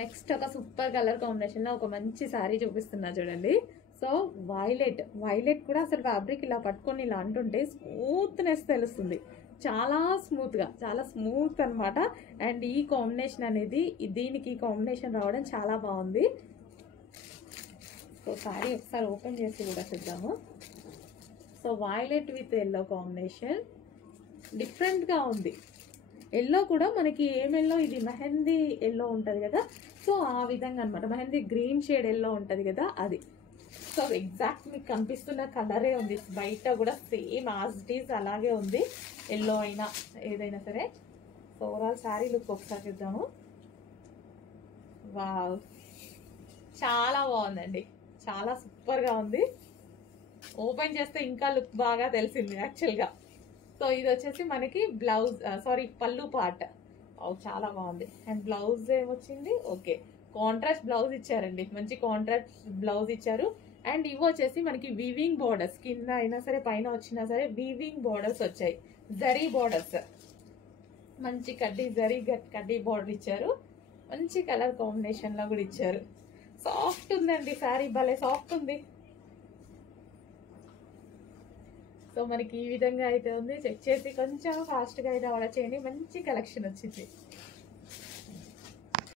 Next ఒక super colour combination లో ఒక మంచి శారీ చూపిస్తున్నా చూడండి. సో వైలెట్ కూడా అసలు ఫ్యాబ్రిక్ ఇలా పట్టుకొని ఇలా అంటుంటే స్మూత్నెస్ తెలుస్తుంది. చాలా స్మూత్ అన్నమాట. అండ్ ఈ కాంబినేషన్ అనేది దీనికి కాంబినేషన్ రావడం చాలా బాగుంది. సో శారీ ఒకసారి ఓపెన్ చేసి కూడా చూద్దాము. So violet with yellow combination different గా ఉంది. ఎల్లో కూడా మనకి ఏం ఎల్లో, ఇది మెహందీ ఎల్లో ఉంటది కదా, సో ఆ విధంగా అనమాట. మెహందీ గ్రీన్ షేడ్ ఎల్లో ఉంటది కదా అది. సో ఎగ్జాక్ట్ మీకు కనిపిస్తున్న కలరే ఉంది. బయట కూడా సేమ్ యాజ్ ఇట్ ఈస్ అలాగే ఉంది, ఎల్లో అయినా ఏదైనా సరే. సో ఓవరాల్ శారీ లుక్ ఒకసారి చూద్దాము. వావ్, చాలా బాగుందండి, చాలా సూపర్ గా ఉంది. ఓపెన్ చేస్తే ఇంకా లుక్ బాగా తెలిసింది యాక్చువల్గా. సో ఇది వచ్చేసి మనకి బ్లౌజ్, పళ్ళు పార్ట్. చాలా బాగుంది. అండ్ బ్లౌజ్ ఏమొచ్చింది, ఓకే కాంట్రాస్ట్ బ్లౌజ్ ఇచ్చారండి, మంచి కాంట్రాస్ట్ బ్లౌజ్ ఇచ్చారు. అండ్ ఇవి వచ్చేసి మనకి వీవింగ్ బోర్డర్స్, కింద అయినా సరే పైన వచ్చినా సరే వీవింగ్ బోర్డర్స్ వచ్చాయి, జరీ బోర్డర్స్, మంచి కడ్డీ బోర్డర్ ఇచ్చారు. మంచి కలర్ కాంబినేషన్ లో కూడా ఇచ్చారు. సాఫ్ట్ ఉందండి శారీ, భలే సాఫ్ట్ ఉంది. సో మనకి ఈ విధంగా అయితే ఉంది. చెక్ చేసి కొంచెం ఫాస్ట్ గా అయితే ఆర్డర్ చేయండి, మంచి కలెక్షన్ వచ్చింది.